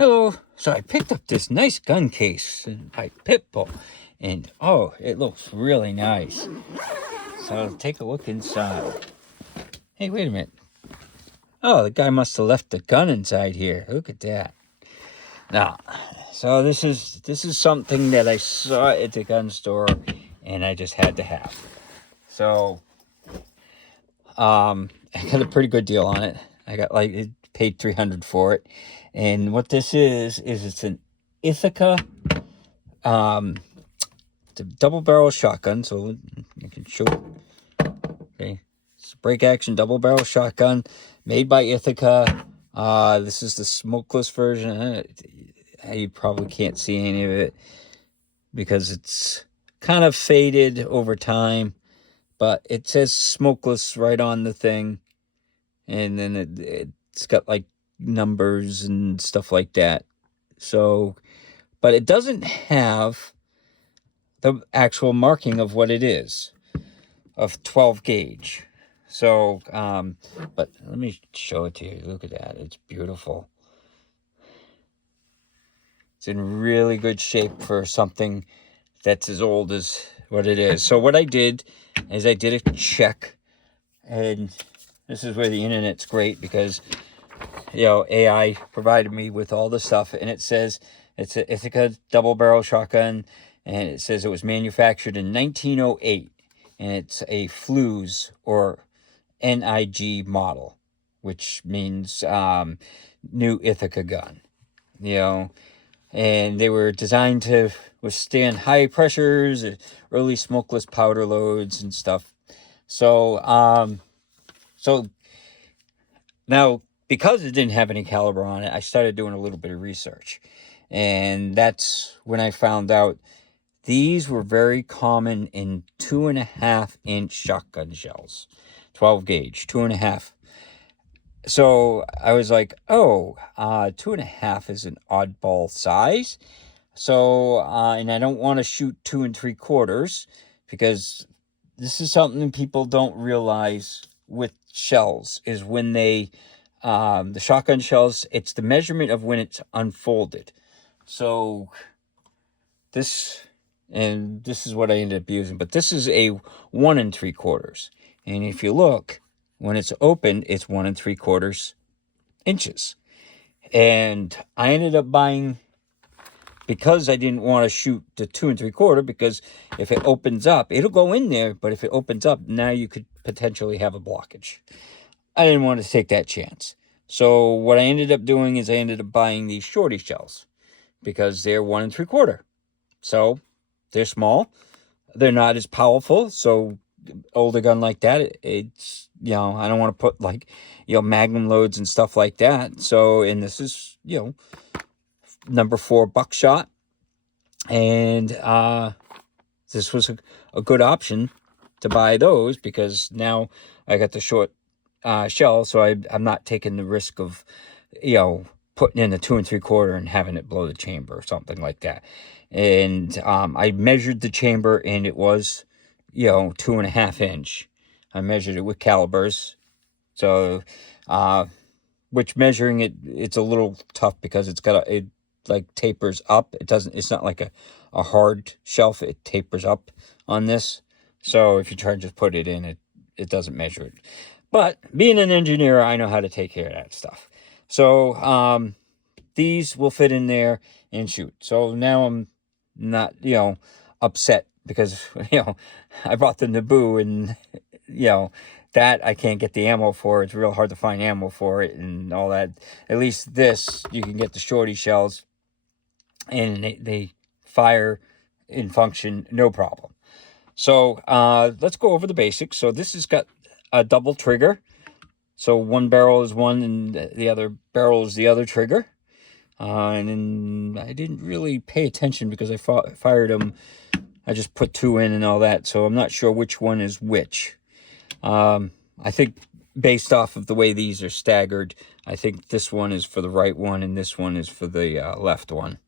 Hello. So I picked up this nice gun case by Pitbull, and oh, it looks really nice. So take a look inside. Hey, wait a minute. Oh, the guy must have left the gun inside here. Look at that. Now, so this is something that I saw at the gun store, and I just had to have. So, I got a pretty good deal on it. I got paid $300 for it, and what this is it's an Ithaca, it's a double barrel shotgun. So I can show. Okay, it's a break action double barrel shotgun made by Ithaca. This is the smokeless version. You probably can't see any of it because it's kind of faded over time, but it says smokeless right on the thing, and then it's got like numbers and stuff like that. So, but it doesn't have the actual marking of what it is, of 12 gauge. So, but let me show it to you. Look at that. It's beautiful. It's in really good shape for something that's as old as what it is. So what I did is I did a check, and this is where the internet's great because, AI provided me with all the stuff, and it says it's an Ithaca double barrel shotgun, and it says it was manufactured in 1908, and it's a Flues or NIG model, which means new Ithaca gun, and they were designed to withstand high pressures, early smokeless powder loads and stuff. So, so now, because it didn't have any caliber on it, I started doing a little bit of research, and that's when I found out these were very common in 2.5-inch shotgun shells, 12 gauge, 2.5. So I was like, 2.5 is an oddball size. So, and I don't want to shoot 2 3/4 because this is something people don't realize with shells is when they, the shotgun shells, it's the measurement of when it's unfolded. So this is what I ended up using, but this is a 1 3/4. And if you look, when it's open, it's 1 3/4 inches. And I ended up buying, because I didn't want to shoot the 2 3/4, because if it opens up, it'll go in there, but if it opens up, now you could potentially have a blockage. I didn't want to take that chance. So what I ended up doing is I ended up buying these shorty shells because they're 1 3/4. So they're small. They're not as powerful. So older gun like that, it's, I don't want to put magnum loads and stuff like that. So, and this is, number 4 buckshot. And this was a good option to buy those because now I got the short shell. So I'm not taking the risk of, putting in the 2 3/4 and having it blow the chamber or something like that. And I measured the chamber, and it was 2.5 inch. I measured it with calibers. So, which measuring it's a little tough because it's got it like tapers up. It's not like a hard shelf. It tapers up on this. So if you try to just put it in, it doesn't measure it. But being an engineer, I know how to take care of that stuff. So, these will fit in there and shoot. So now I'm not, upset because, I bought the Naboo, and, that I can't get the ammo for. It's real hard to find ammo for it and all that. At least this, you can get the shorty shells, and they fire and function no problem. So let's go over the basics. So this has got a double trigger. So one barrel is one, and the other barrel is the other trigger. And then I didn't really pay attention because I fired them. I just put 2 in and all that. So I'm not sure which one is which. I think based off of the way these are staggered, I think this one is for the right one and this one is for the left one.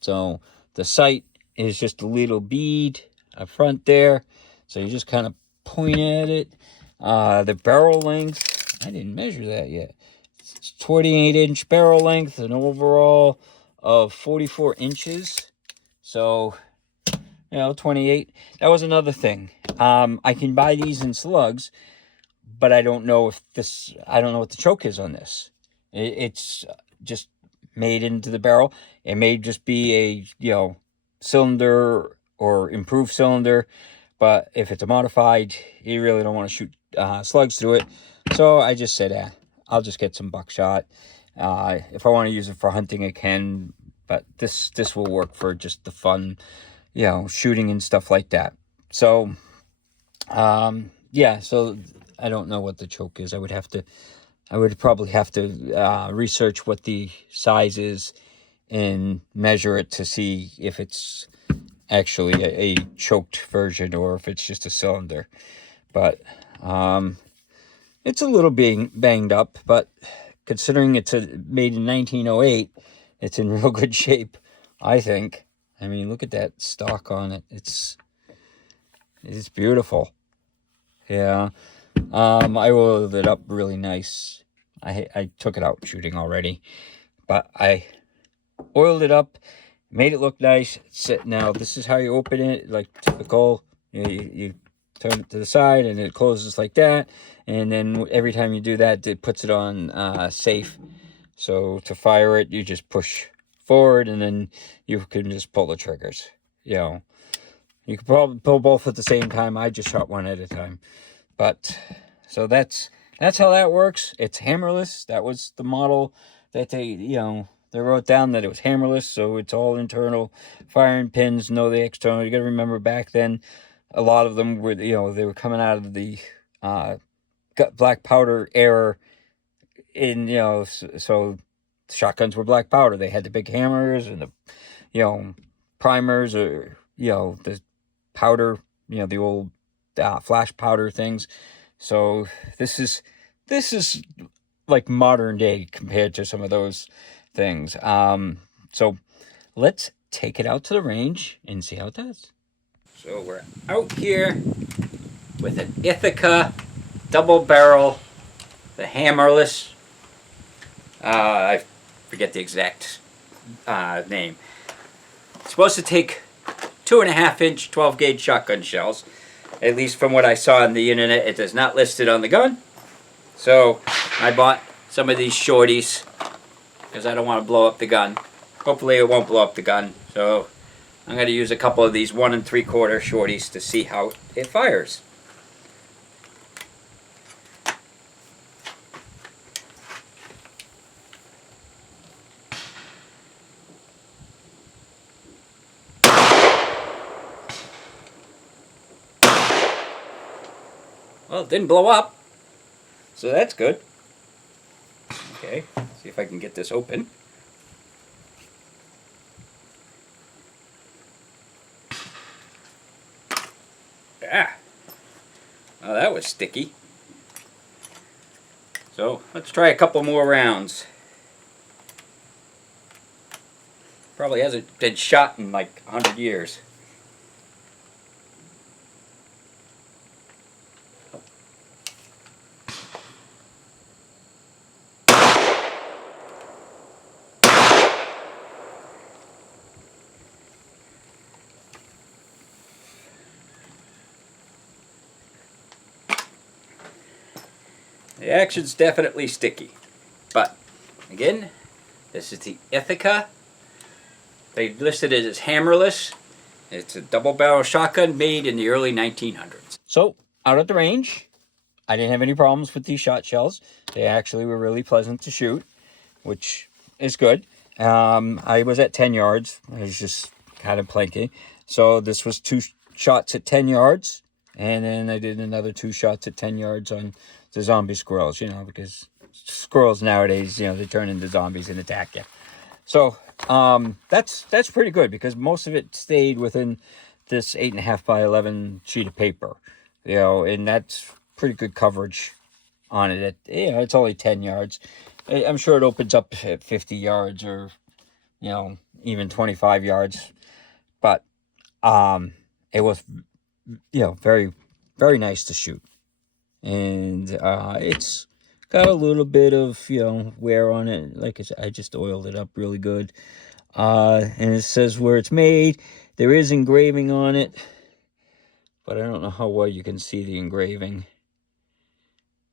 So the sight is just a little bead up front there. So you just kind of point at it. The barrel length, I didn't measure that yet. 28-inch barrel length, an overall of 44 inches. So, 28. That was another thing. I can buy these in slugs, but I don't know what the choke is on this. It's just made into the barrel. It may just be a, cylinder or improved cylinder, but if it's a modified, you really don't want to shoot slugs through it. So I just said, I'll just get some buckshot. If I want to use it for hunting, I can, but this will work for just the fun, shooting and stuff like that. So, so I don't know what the choke is. I would probably have to research what the size is and measure it to see if it's actually a choked version or if it's just a cylinder. But it's a little banged up, but considering it's made in 1908, it's in real good shape, I think. I mean, look at that stock on it. It's beautiful. Yeah. I oiled it up really nice. I took it out shooting already, but I oiled it up, made it look nice. Now this is how you open it, like typical. You turn it to the side and it closes like that, and then every time you do that, it puts it on safe. So to fire it, you just push forward, and then you can just pull the triggers. You can probably pull both at the same time. I just shot one at a time. But so that's how that works. It's hammerless. That was the model that they wrote down, that it was hammerless. So it's all internal firing pins, no the external. You got to remember back then, a lot of them were, they were coming out of the black powder era. So shotguns were black powder. They had the big hammers and the, primers, or, the powder, the old flash powder things. So this is like modern day compared to some of those things. So let's take it out to the range and see how it does. So we're out here with an Ithaca double barrel, the hammerless. I forget the exact name. It's supposed to take 2.5-inch 12-gauge shotgun shells. At least from what I saw on the internet, it is not listed on the gun. So I bought some of these shorties because I don't want to blow up the gun. Hopefully it won't blow up the gun. So I'm going to use a couple of these 1 3/4 shorties to see how it fires. Well, it didn't blow up, so that's good. Okay, see if I can get this open. Ah, well, that was sticky. So let's try a couple more rounds. Probably hasn't been shot in like 100 years. The action's definitely sticky, but again, this is the Ithaca. They listed it as hammerless. It's a double barrel shotgun made in the early 1900s. So out at the range, I didn't have any problems with these shot shells. They actually were really pleasant to shoot, which is good. I was at 10 yards. I was just kind of planking. So this was 2 shots at 10 yards. And then I did another 2 shots at 10 yards on the zombie squirrels, because squirrels nowadays, they turn into zombies and attack you. So that's pretty good, because most of it stayed within this 8.5 by 11 sheet of paper, and that's pretty good coverage on it. It's only 10 yards. I'm sure it opens up at 50 yards or, even 25 yards. But it was, very, very nice to shoot. And it's got a little bit of, you know, wear on it. Like I said, I just oiled it up really good. And it says where it's made. There is engraving on it, but I don't know how well you can see the engraving.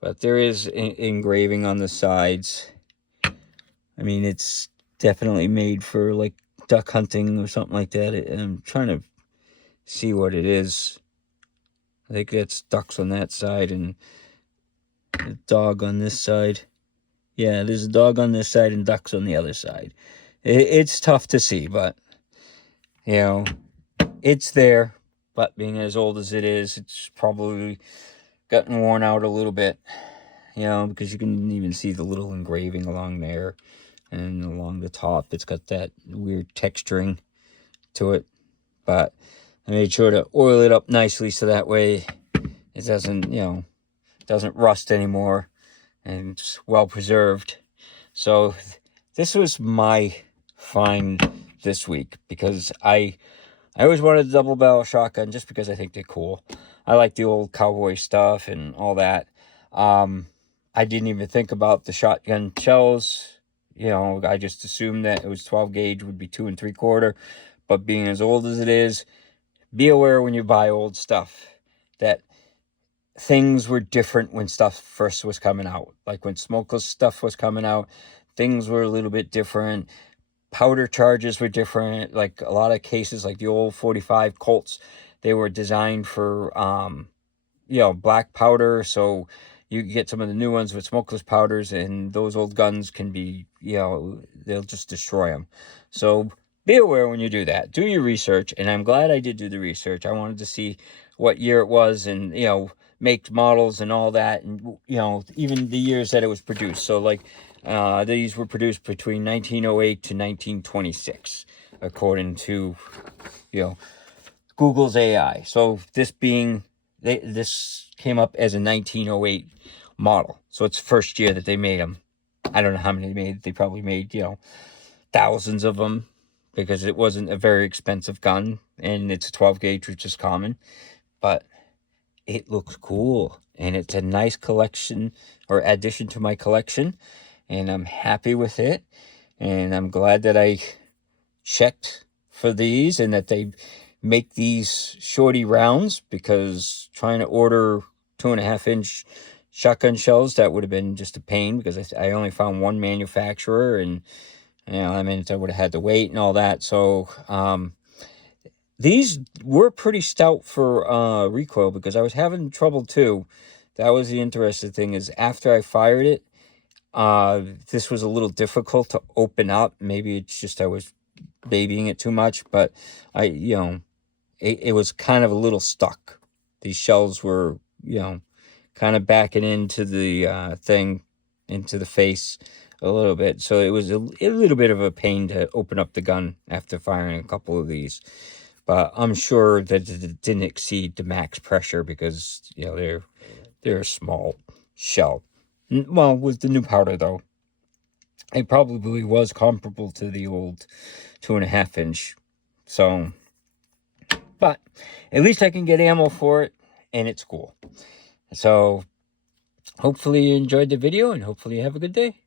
But there is engraving on the sides. I mean, it's definitely made for like duck hunting or something like that. I'm trying to see what it is. I think that's ducks on that side and a dog on this side. Yeah, there's a dog on this side and ducks on the other side. It's tough to see, but, you know, it's there. But being as old as it is, it's probably gotten worn out a little bit, you know, because you can even see the little engraving along there and along the top. It's got that weird texturing to it. But I made sure to oil it up nicely so that way it doesn't, you know, doesn't rust anymore and it's well preserved. So this was my find this week because I always wanted a double barrel shotgun just because I think they're cool. I like the old cowboy stuff and all that. I didn't even think about the shotgun shells. You know, I just assumed that it was 12 gauge would be 2 3/4. But being as old as it is, be aware when you buy old stuff that things were different when stuff first was coming out. Like when smokeless stuff was coming out, things were a little bit different. Powder charges were different. Like a lot of cases, like the old 45 Colts, they were designed for, you know, black powder. So you get some of the new ones with smokeless powders, and those old guns can be, you know, they'll just destroy them. So be aware when you do that. Do your research, and I'm glad I did do the research. I wanted to see what year it was and, you know, make, models and all that, and, you know, even the years that it was produced. So, like, these were produced between 1908 to 1926, according to, you know, Google's AI. So this being, this came up as a 1908 model. So it's the first year that they made them. I don't know how many they made. They probably made, you know, thousands of them because it wasn't a very expensive gun. And it's a 12 gauge, which is common. But it looks cool. And it's a nice collection or addition to my collection. And I'm happy with it. And I'm glad that I checked for these and that they make these shorty rounds, because trying to order 2.5-inch shotgun shells, that would have been just a pain because I only found one manufacturer, and, you know, I mean, I would have had to wait and all that. So these were pretty stout for recoil because I was having trouble too. That was the interesting thing, is after I fired it, this was a little difficult to open up. Maybe it's just I was babying it too much, but you know, it was kind of a little stuck. These shells were, you know, kind of backing into the thing, into the face a little bit. So it was a little bit of a pain to open up the gun after firing a couple of these. But I'm sure that it didn't exceed the max pressure because, you know, they're a small shell. Well, with the new powder, though, it probably was comparable to the old 2.5-inch. So, but at least I can get ammo for it, and it's cool. So hopefully you enjoyed the video, and hopefully you have a good day.